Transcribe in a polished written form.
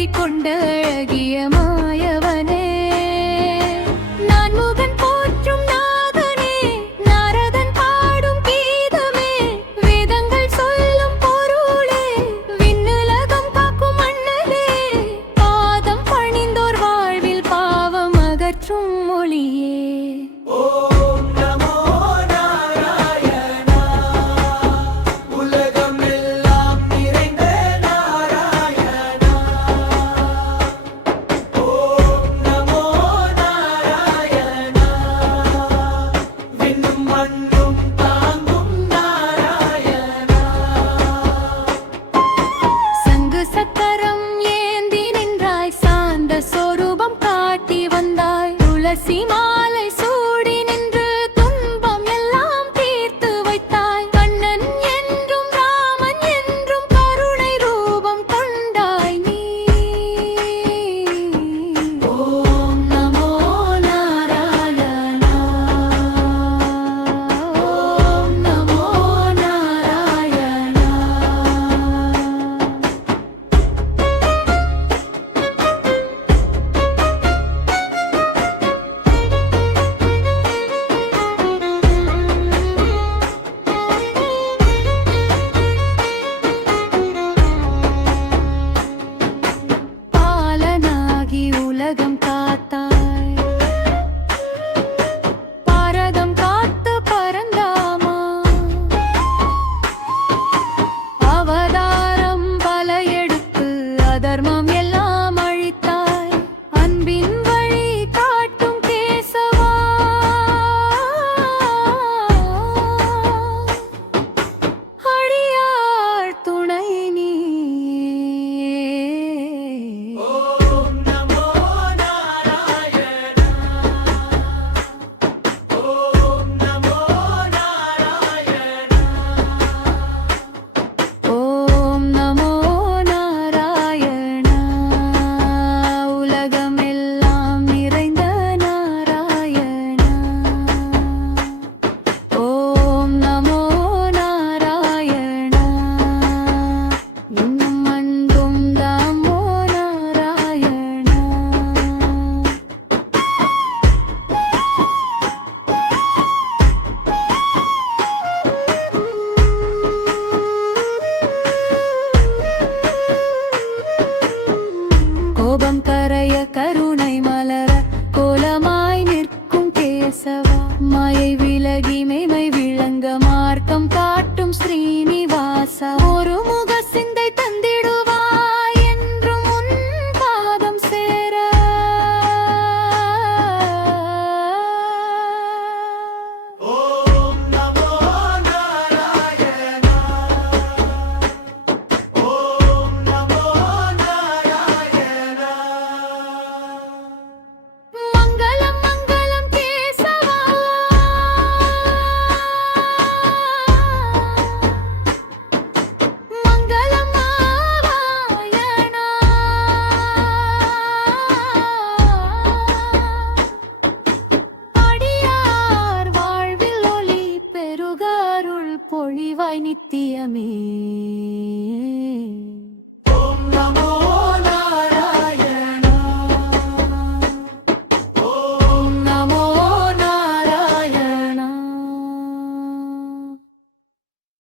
ஒளி கொண்ட அழகிய மாயவனே, நான் முகன் போற்றும் நாதனே, நாரதன் பாடும் கீதமே, வேதங்கள் சொல்லும் பொருளே, விண்ணுலகம் காக்கும் மன்னனே, பாதம் பணிந்தோர் வாழ்வில் பாவம் அகற்றும் மொழியே. சக்கரம் ஏந்தி நின்றாய், சாந்த சொரூபம் காட்டி வந்தாய், துளசி மாலை சூடி நின்று துன்பம் எல்லாம் தீர்த்து வைத்தாய், கண்ணன் என்றும் ராமன் என்றும் கருணை ரூபம் கொண்டாய் நீ. ஓம் நமோ நாராயணா, ஓம் நமோ நாராயணா. பாலனாகி உலகம் காத்தாய், பாரதம் காத்து பரந்தாமா, அவதாரம் பல எடுத்து அதர்மம் எல்லாம் அழித்தாய், அன்பின் வழி காட்டும் கேசவா, அடியார் துணை நீ. ஓம் நமோ நாராயணா, உலகமெல்லாம் நிறைந்த நாராயணா. ஓம் நமோ நாராயணா, இன்னும் அன்பும் தாமோ நாராயணா. கோபம் கரைய கருணை மலர கோலமாய் நிற்கும் கேசவா, மாயை விலகி மெய்மை விளங்க மார்க்கம் காட்டும் ஸ்ரீனிவாசா, ஒரு முக சிந்தை தந்திடுவாய் என்றும் உன் பாதம் சேர. ஓம் நமோ நாராயணா, ஓம் நமோ நாராயணா. மங்களம் மங்களம் கேசவா, மங்களம் நாராயணா. அடியார் வாழ்வில் ஒளி பெருக அருள் பொழிவாய் நித்தியமே. ஓம் நமோ